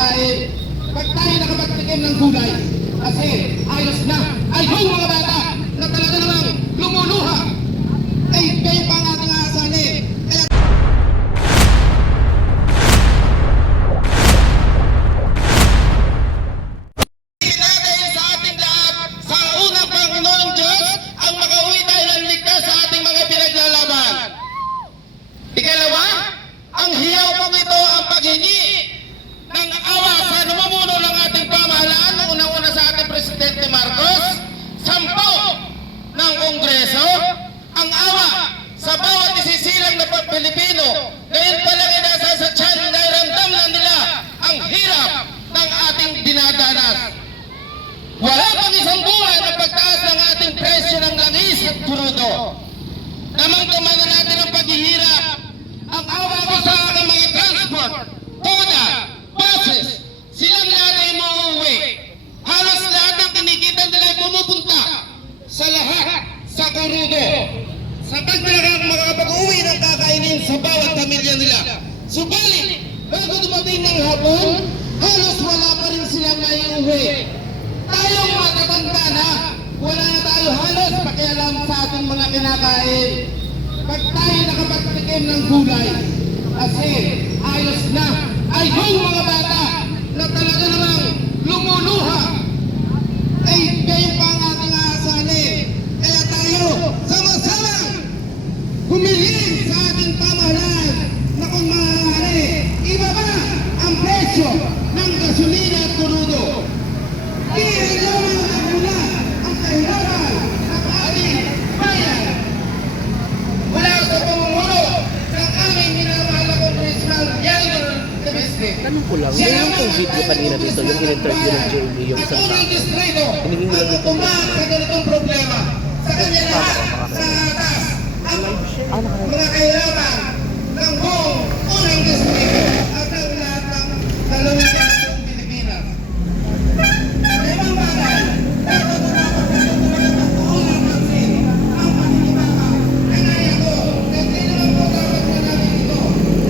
kinakain. Pag tayo nakapagtikim ng gulay, kasi ayos na, ay yung mga bata na talaga namang lumuluha, ay kayo pa ang ating aasanin. Natin sa ating lahat, sa unang Panginoong Diyos, ang makauwi tayo ng ligtas sa ating mga pinaglalaban. Ikalawa, ang hiyaw pong ito ang paghingi ng awa sa namumuno ng ating pamahalaan noong unang-una sa ating Presidente Marcos, 10 ng Kongreso, ang awa sa bawat isisilang na Pilipino. Ngayon pa lang ay nasa sa tiyan na ramdam na nila ang hirap ng ating dinadanas. Wala pang isang buwan ang pagtaas ng ating presyo ng langis at krudo. Damang-daman na natin ang paghihirap. Ang awa ko sa aking mga transport, toda, buses, silang lahat ay mauuwi. Halos lahat ng kinikita nila ay pumupunta sa lahat sa krudo. Sa pagdragang makakapag-uwi ng kakainin sa bawat pamilya nila. Subalit, bago dumating ng hapon, halos wala pa rin silang naiuwi. Tayong matatanda na, wala na tayo halos pakialam sa ating mga kinakain. Pag tayo nakapagtikim ng gulay, kasi ayos na, ay yung mga bata na talaga namang lumuluha, ay kayo pa ang ating aasanin. Kaya tayo, sama-samang humilin sa ating pamahalaan na kung maaari, ibaba ang presyo ng gasolina at krudo. Kailangan muna ang kahirapan ng ating bayan. Wala sa pamumuno ng aming minamahal na Congressman Yalmer Temestre. Tanong ko lang, meron pong video kanina dito, yung in-interview ng JME, yung isang tao. Hinihingi lang ito. Sa ganitong problema, sa kanya lahat, sa atas, ang mga kahirapan ng buong unang distrito at ng lahat ng lalawigan ng Pilipinas. May mga bagay, dapat ng unang pansin ang paninibaka. Kaya ko, hindi naman po dapat na namin ito.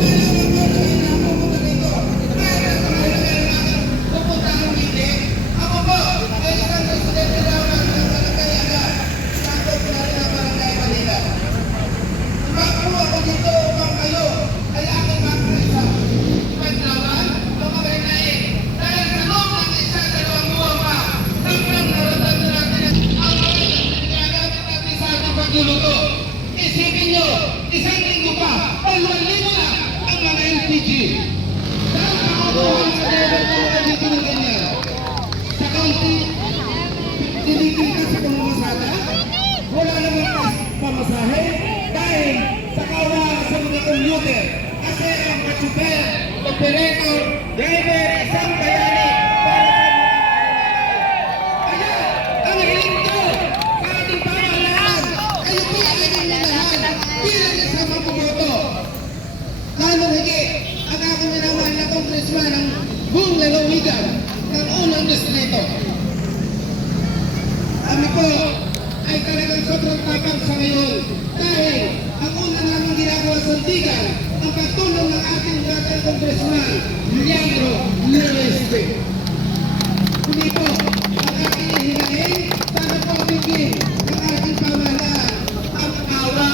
Dahil naman po na pinapupunta dito. Kaya sa kailangan natin pupunta ang meeting. Ako po, ay isang presidente naman ng Barangay Agad. Sakot na rin ang Barangay Manila. Bago ako dito upang kayo ay aking magkaisa. Paglaban, lumabay-nain. Dahil sa loob ng isa, dalawang buwan pa, hanggang naramdaman natin ang mga ginagamit natin sa ating pagluluto. Isipin nyo, isang linggo pa, 2,000 na ang mga LPG. Dahil makakuha sa level ko na dito ng ganyan. Sa kaunti, tinitingkas sa pamamasada, wala naman pamasahe, dahil sa kawalan sa mga commuter, kasi ang kasuper, operator, driver, isang bayani para kaya ang hiling ko sa ating pamahalaan ay piliin ang lahat bilang isang mabuboto. Lalong higit ang aking minamahal na congressman ng buong lalawigan ng unang distrito. Kami po ay talagang sobrang tapang sa ngayon dahil ang una namin ginagawa sa Sandigan ang pagtulong ng ating dating congressman Leandro Lereste. Kuni po ang aking hinahin, sana po bigyan ng ating pamahalaan ang awa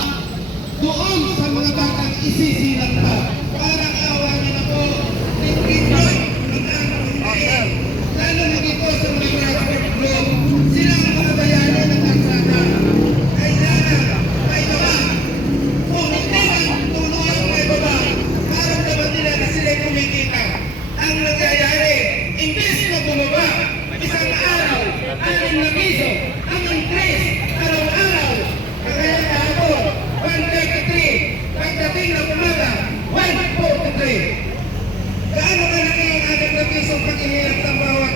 doon sa mga batang isisilang pa. Parang awa niyo na po, tingin nyo ang aming hinahin. Lalo higit po sa mga graduate group, silang mga bayani ng kalsada. Kailangan may baba. Kung hindi man tulungan may baba, maramdaman nila na sila'y kumikita. Ang nangyayari, imbes na bumaba, isang araw, 6 na piso, ang increase, araw-araw. Kaya kahapon, 133, pagdating ng umaga, 143. Gaano kalaki ang ating na pisong paghihirap ng bawat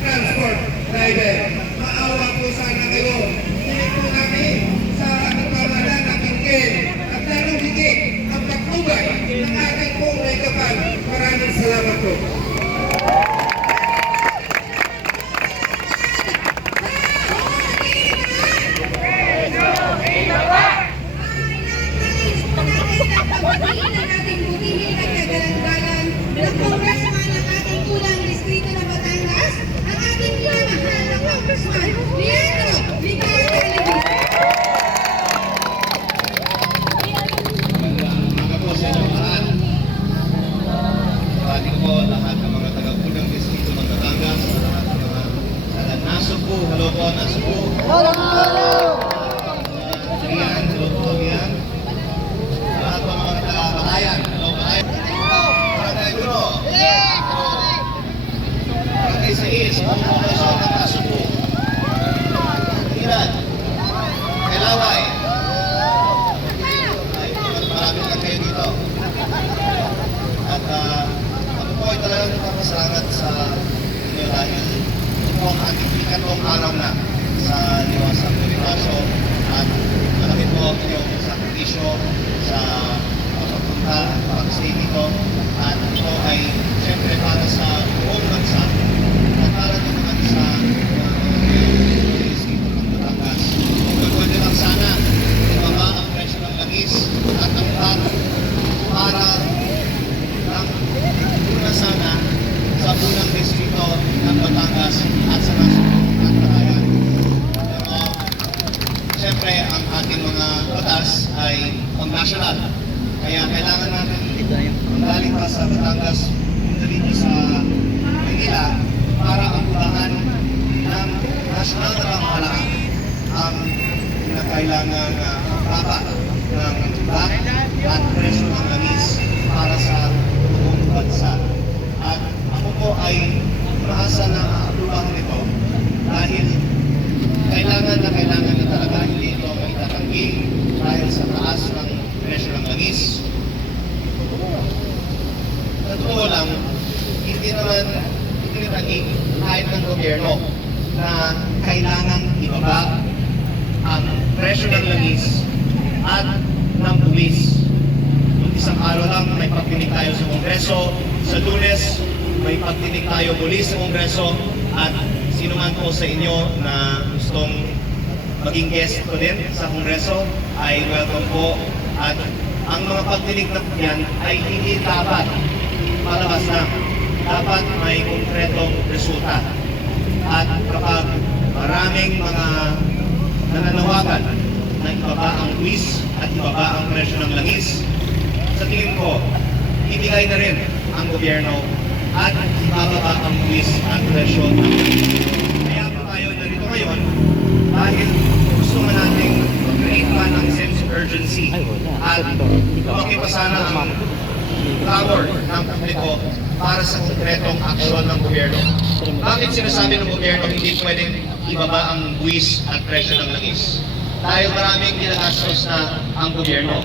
transport driver? Maawa po sana kayo. Hindi po namin sa ating pamahalaan ng Kingkin at lalong higit ang pagtubay ng ating pong may kapal. Maraming salamat po. Pagpapalitan natin bumili ng kagalang-galang ng congressman ng ating tulad nagpapasalamat sa inyo dahil ito po ang ating ikatlong araw na sa Liwasang Bonifacio at malaki po yung sakripisyo sa pagpunta at pag-stay dito at ito ay siyempre para sa buong bansa at para din naman sa dito ng Batangas. Kung pwede lang sana ibaba ang presyo ng langis at ang VAT para lang una sana sa bulang distrito ng Batangas at sa nasunod at Palayan. Pero siyempre ang ating mga batas ay pang-national. Kaya kailangan natin galing pa sa Batangas dito sa Manila para angkulahan ng national na pamahalaan ang kinakailangan baba ng VAT at presyo ng langis para sa buong bansa. At ako po ay umaasa na aaprubahan nito dahil kailangan na talaga hindi ito maitatanggi dahil sa taas ng presyo ng langis. Totoo lang, hindi naman itinitanggi kahit ng gobyerno na kailangan ibaba ang presyo ng langis at ng buwis. Noong isang araw lang, may pagdinig tayo sa Kongreso. Sa Lunes, may pagdinig tayo muli sa Kongreso. At sino man po sa inyo na gustong maging guest ko din sa Kongreso, ay welcome po. At ang mga pagdinig na yan ay hindi dapat palabas na. Dapat may konkretong resulta. At kapag maraming mga nananawagan na ibaba ang buwis at ibaba ang presyo ng langis, sa tingin ko, ibigay na rin ang gobyerno at ibababa ang buwis at presyo ng langis. Kaya po tayo narito ngayon dahil gusto nga natin mag-create pa ng sense of urgency at lumaki pa sana ang power ng publiko para sa konkretong aksyon ng gobyerno. Bakit sinasabi ng gobyerno hindi pwedeng ibaba ang buwis at presyo ng langis? Dahil maraming ginagastos na ang gobyerno.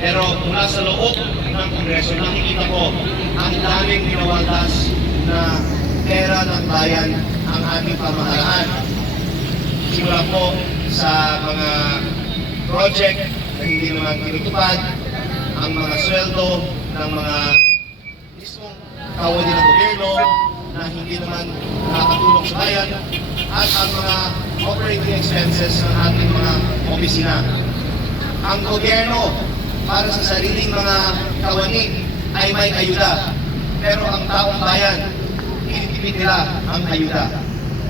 Pero mula sa loob ng Kongreso, nakikita ko ang daming pinawaldas na pera ng bayan ang ating pamahalaan. Simula po sa mga project na hindi naman tinutupad, ang mga sweldo ng mga mismong kawani ng gobyerno na hindi naman nakakatulong sa bayan, at ang mga operating expenses ng ating mga opisina. Ang gobyerno, para sa sariling mga kawani, ay may ayuda. Pero ang taong bayan, tinitipid nila ang ayuda.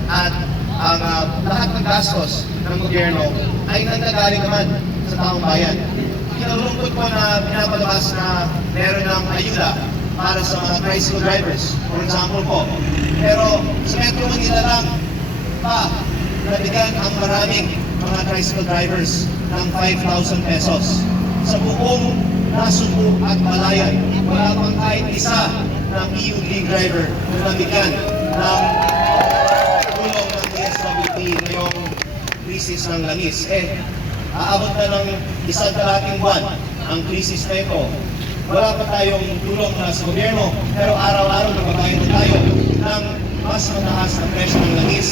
At ang lahat ng gastos ng gobyerno ay nanggagaling naman sa taong bayan. Kinalulungkot ko na pinapalabas na meron ng ayuda para sa mga tricycle drivers, for example po. Pero sa Metro Manila lang pa, nabigyan ang maraming mga tricycle drivers ng 5,000 pesos. Sa buong Nasubo at Malayan, wala pang kahit isa ng EUD driver na nabigyan ng tulong ng DSWD ngayong krisis ng langis. Aabot na ng isang kalating buwan ang krisis na ito. Wala pa tayong tulong na sa gobyerno, pero araw-araw nagbabayad na tayo ng mas mataas na presyo ng langis.